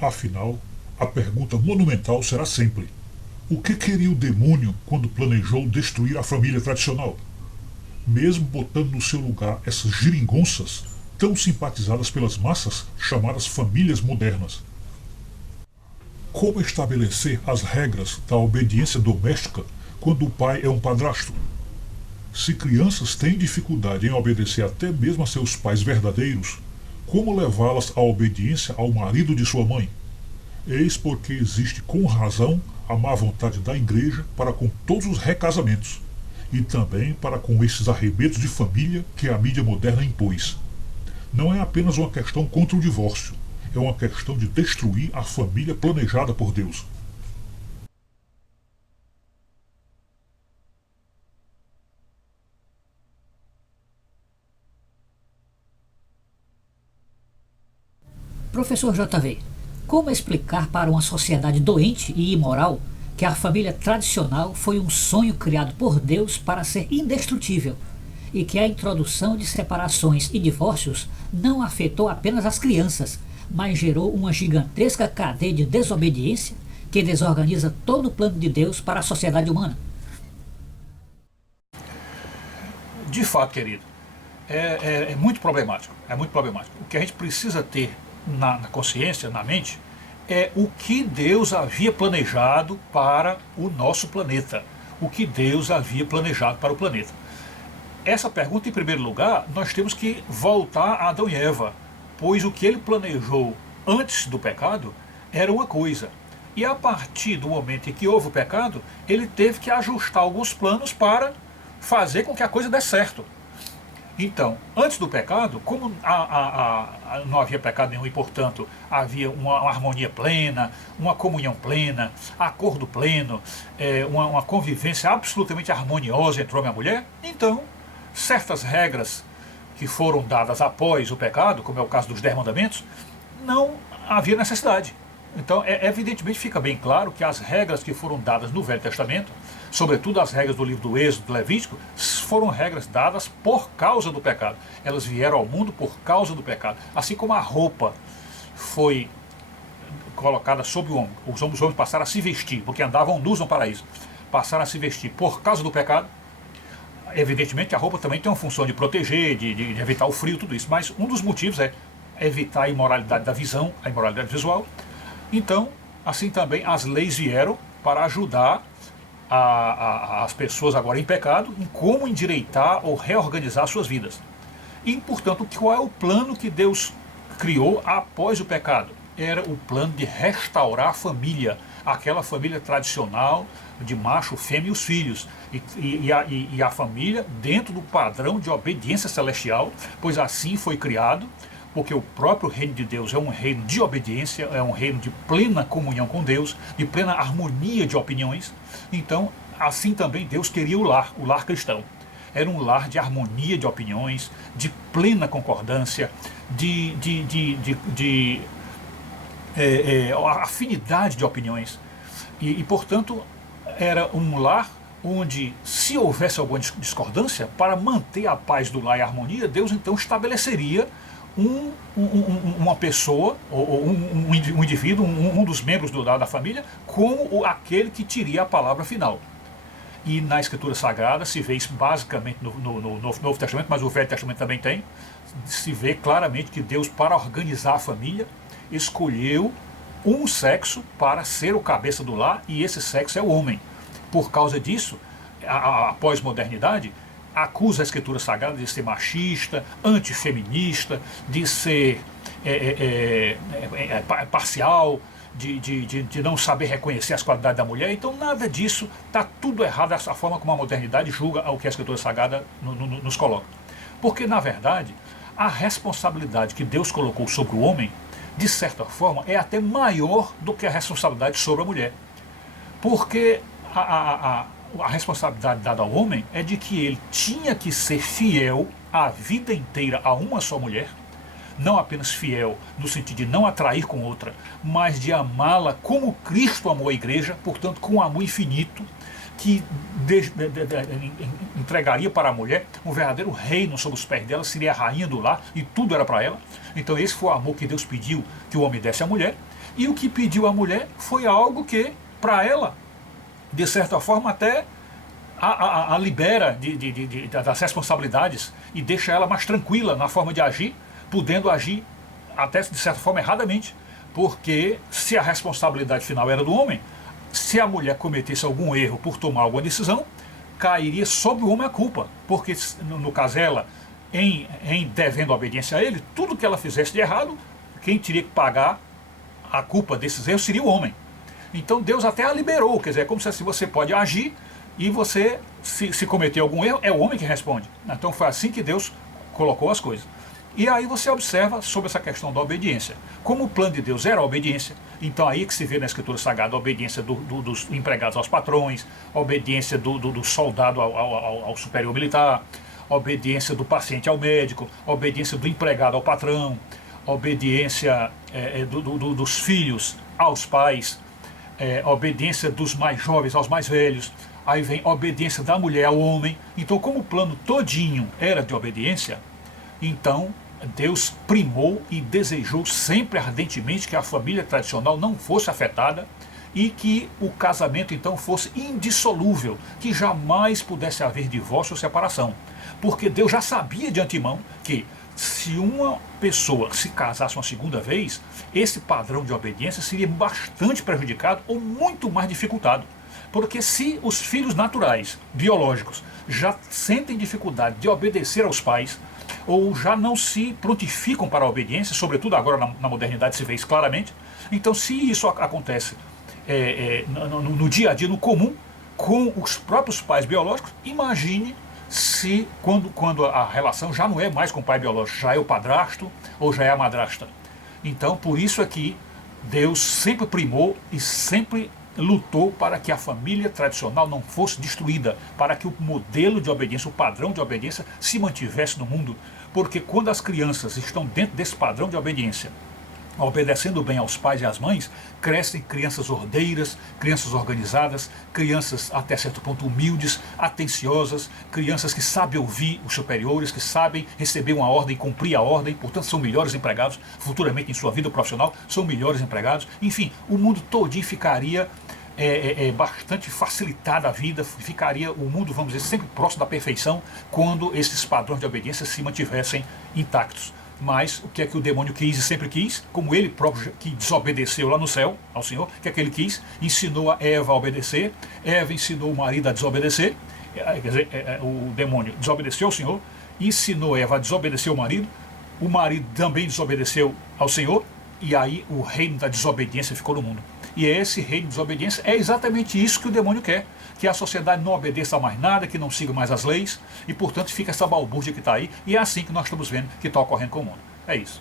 Afinal, a pergunta monumental será sempre: o que queria o demônio quando planejou destruir a família tradicional? Mesmo botando no seu lugar essas geringonças tão simpatizadas pelas massas, chamadas famílias modernas. Como estabelecer as regras da obediência doméstica quando o pai é um padrasto? Se crianças têm dificuldade em obedecer até mesmo a seus pais verdadeiros, como levá-las à obediência ao marido de sua mãe? Eis porque existe com razão a má vontade da igreja para com todos os recasamentos, e também para com esses arremedos de família que a mídia moderna impôs. Não é apenas uma questão contra o divórcio, é uma questão de destruir a família planejada por Deus. Professor JV, como explicar para uma sociedade doente e imoral que a família tradicional foi um sonho criado por Deus para ser indestrutível e que a introdução de separações e divórcios não afetou apenas as crianças, mas gerou uma gigantesca cadeia de desobediência que desorganiza todo o plano de Deus para a sociedade humana? De fato, querido, é muito problemático. É muito problemático. O que a gente precisa ter na consciência, na mente, é o que Deus havia planejado para o nosso planeta. O que Deus havia planejado para o planeta. Essa pergunta, em primeiro lugar, nós temos que voltar a Adão e Eva, pois o que ele planejou antes do pecado era uma coisa. E a partir do momento em que houve o pecado, ele teve que ajustar alguns planos para fazer com que a coisa desse certo. Então, antes do pecado, como não havia pecado nenhum e, portanto, havia uma harmonia plena, uma comunhão plena, acordo pleno, uma convivência absolutamente harmoniosa entre o homem e a mulher, então, certas regras que foram dadas após o pecado, como é o caso dos 10 mandamentos, não havia necessidade. Então, evidentemente, fica bem claro que as regras que foram dadas no Velho Testamento, sobretudo as regras do livro do Êxodo, do Levítico, foram regras dadas por causa do pecado. Elas vieram ao mundo por causa do pecado. Assim como a roupa foi colocada sobre o homem, os homens passaram a se vestir, porque andavam nus no paraíso, passaram a se vestir por causa do pecado. Evidentemente, a roupa também tem uma função de proteger, de evitar o frio, tudo isso, mas um dos motivos é evitar a imoralidade da visão, a imoralidade visual. Então, assim também, as leis vieram para ajudar as pessoas agora em pecado em como endireitar ou reorganizar suas vidas. E, portanto, qual é o plano que Deus criou após o pecado? Era o plano de restaurar a família, aquela família tradicional de macho, fêmea e os filhos, e a família dentro do padrão de obediência celestial, pois assim foi criado, porque o próprio reino de Deus é um reino de obediência, é um reino de plena comunhão com Deus, de plena harmonia de opiniões. Então, assim também Deus queria o lar cristão. Era um lar de harmonia de opiniões, de plena concordância, de afinidade de opiniões. Portanto, era um lar onde, se houvesse alguma discordância, para manter a paz do lar e a harmonia, Deus então estabeleceria uma pessoa, ou um indivíduo, um dos membros da família, como aquele que teria a palavra final. E na Escritura Sagrada se vê isso basicamente no Novo Testamento, mas o Velho Testamento também tem, se vê claramente que Deus, para organizar a família, escolheu um sexo para ser o cabeça do lar, e esse sexo é o homem. Por causa disso, a pós-modernidade acusa a Escritura Sagrada de ser machista, antifeminista, de ser parcial, de não saber reconhecer as qualidades da mulher. Então nada disso, está tudo errado dessa forma como a modernidade julga o que a Escritura Sagrada nos coloca. Porque, na verdade, a responsabilidade que Deus colocou sobre o homem, de certa forma, é até maior do que a responsabilidade sobre a mulher. Porque a responsabilidade dada ao homem é de que ele tinha que ser fiel a vida inteira a uma só mulher, não apenas fiel no sentido de não atrair com outra, mas de amá-la como Cristo amou a igreja, portanto com um amor infinito, que entregaria para a mulher um verdadeiro reino sobre os pés dela, seria a rainha do lar e tudo era para ela. Então esse foi o amor que Deus pediu que o homem desse à mulher, E o que pediu a mulher foi algo que, para ela, de certa forma até a libera das responsabilidades e deixa ela mais tranquila na forma de agir, podendo agir até de certa forma erradamente, porque se a responsabilidade final era do homem, se a mulher cometesse algum erro por tomar alguma decisão, cairia sobre o homem a culpa, porque no caso ela, em devendo obediência a ele, tudo que ela fizesse de errado, quem teria que pagar a culpa desses erros seria o homem. Então Deus até a liberou, quer dizer, é como se assim, você pode agir e você, se cometer algum erro, é o homem que responde. Então foi assim que Deus colocou as coisas. E aí você observa sobre essa questão da obediência. Como o plano de Deus era a obediência, então aí que se vê na Escritura Sagrada a obediência dos empregados aos patrões, a obediência do soldado ao superior militar, a obediência do paciente ao médico, a obediência do empregado ao patrão, a obediência dos filhos aos pais, a obediência dos mais jovens aos mais velhos, aí vem a obediência da mulher ao homem. Então, como o plano todinho era de obediência, então Deus primou e desejou sempre ardentemente que a família tradicional não fosse afetada e que o casamento então fosse indissolúvel, que jamais pudesse haver divórcio ou separação. Porque Deus já sabia de antemão que se uma pessoa se casasse uma segunda vez, esse padrão de obediência seria bastante prejudicado ou muito mais dificultado. Porque se os filhos naturais, biológicos, já sentem dificuldade de obedecer aos pais, ou já não se prontificam para a obediência, sobretudo agora na modernidade se vê isso claramente, então se isso acontece no dia a dia, no comum, com os próprios pais biológicos, imagine se quando a relação já não é mais com o pai biológico, já é o padrasto ou já é a madrasta. Então por isso é que Deus sempre primou e sempre lutou para que a família tradicional não fosse destruída, para que o modelo de obediência, o padrão de obediência se mantivesse no mundo, porque quando as crianças estão dentro desse padrão de obediência, obedecendo bem aos pais e às mães, crescem crianças ordeiras, crianças organizadas, crianças até certo ponto humildes, atenciosas, crianças que sabem ouvir os superiores, que sabem receber uma ordem e cumprir a ordem, portanto são melhores empregados, futuramente em sua vida profissional, são melhores empregados. Enfim, o mundo todinho ficaria bastante facilitada a vida, ficaria o mundo, vamos dizer, sempre próximo da perfeição, quando esses padrões de obediência se mantivessem intactos. Mas o que é que o demônio quis e sempre quis? Como ele próprio que desobedeceu lá no céu ao Senhor, o que é que ele quis? Ensinou a Eva a obedecer, Eva ensinou o marido a desobedecer, quer dizer, o demônio desobedeceu ao Senhor, ensinou Eva a desobedecer o marido também desobedeceu ao Senhor, e aí o reino da desobediência ficou no mundo. E esse reino de desobediência é exatamente isso que o demônio quer, que a sociedade não obedeça a mais nada, que não siga mais as leis, e portanto fica essa balbúrdia que está aí, e é assim que nós estamos vendo que está ocorrendo com o mundo. É isso.